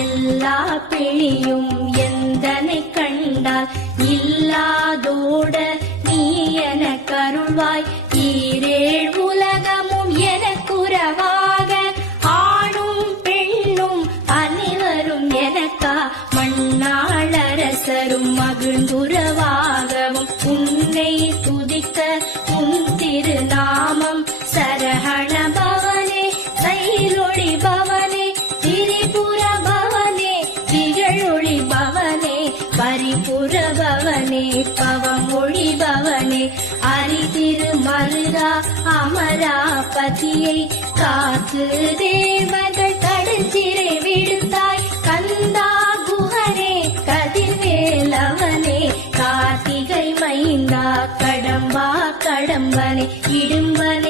எல்லா பிணியும் எந்தனை கண்டால் இல்லாதோட நீ என கருள்வாய். ஈரேழ் உலகமும் எனக்குறவாக ஆணும் பெண்ணும் அனைவரும் எனக்கா மண்ணாளரசரும் மகிழ்ந்துறவாகவும் உன்னை துதிக்க உன் திருநாமம் சரஹண பவனே சைலொளி பவனே திரிபுர பவனே திகழொளி பவனே பரிபுர பவனே பவமொழி பவனே அரிதிரு மருகா அமராபதியை காத்து தேவர்கள் கடுஞ்சிறை விடுத்தாய். கந்தா குஹனே கதிர்வேலவனே கார்த்திகை மைந்தா கடம்பா கடம்பனே இடும்பன்